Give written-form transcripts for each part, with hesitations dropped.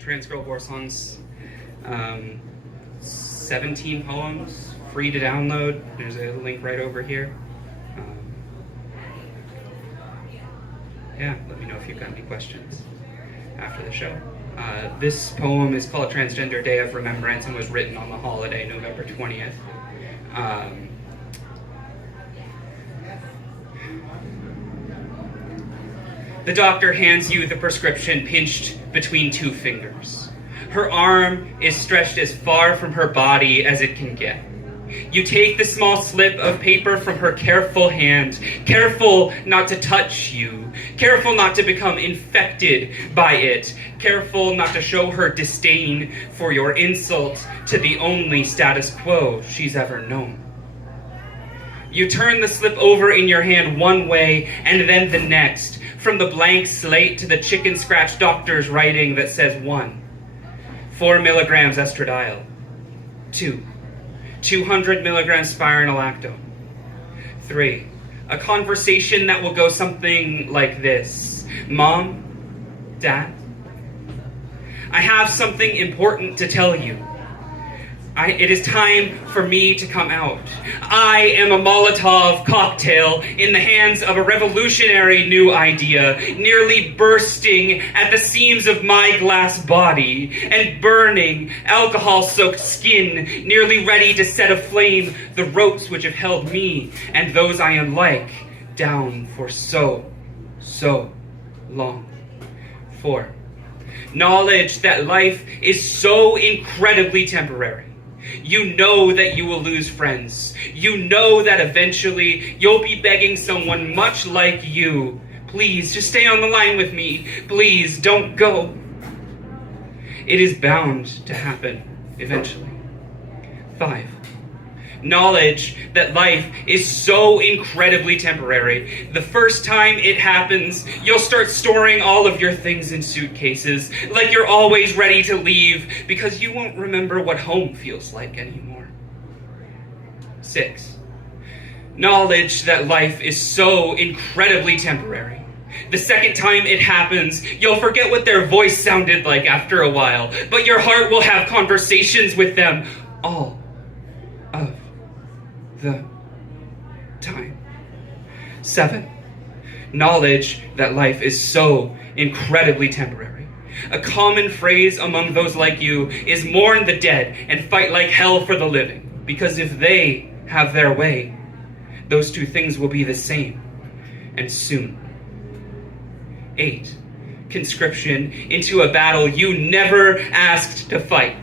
Trans Girl War songs, 17 poems, free to download. There's a link right over here. Yeah, let me know if you've got any questions after the show. This poem is called Transgender, Day of Remembrance, and was written on the holiday, November 20th. The doctor hands you the prescription pinched between two fingers. Her arm is stretched as far from her body as it can get. You take the small slip of paper from her careful hand, careful not to touch you, careful not to become infected by it, careful not to show her disdain for your insult to the only status quo she's ever known. You turn the slip over in your hand one way and then the next, from the blank slate to the chicken scratch doctor's writing that says 1, 4 milligrams estradiol, 2, 200 milligrams spironolactone, 3, a conversation that will go something like this. Mom, Dad, I have something important to tell you. It is time for me to come out. I am a Molotov cocktail in the hands of a revolutionary new idea, nearly bursting at the seams of my glass body and burning alcohol-soaked skin, nearly ready to set aflame the ropes which have held me and those I am like down for so long. 4, knowledge that life is so incredibly temporary. You know that you will lose friends. You know that eventually you'll be begging someone much like you, please, just stay on the line with me. Please, don't go. It is bound to happen eventually. 5, knowledge that life is so incredibly temporary. The first time it happens, you'll start storing all of your things in suitcases, like you're always ready to leave, because you won't remember what home feels like anymore. 6, knowledge that life is so incredibly temporary. The second time it happens, you'll forget what their voice sounded like after a while, but your heart will have conversations with them all of the time. 7, knowledge that life is so incredibly temporary. A common phrase among those like you is mourn the dead and fight like hell for the living, because if they have their way, those two things will be the same, and soon. 8, conscription into a battle you never asked to fight.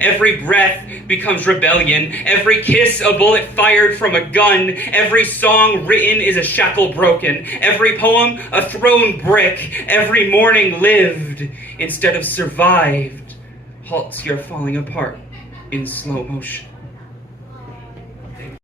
Every breath becomes rebellion. Every kiss a bullet fired from a gun. Every song written is a shackle broken. Every poem a thrown brick. Every morning lived instead of survived halts your falling apart in slow motion.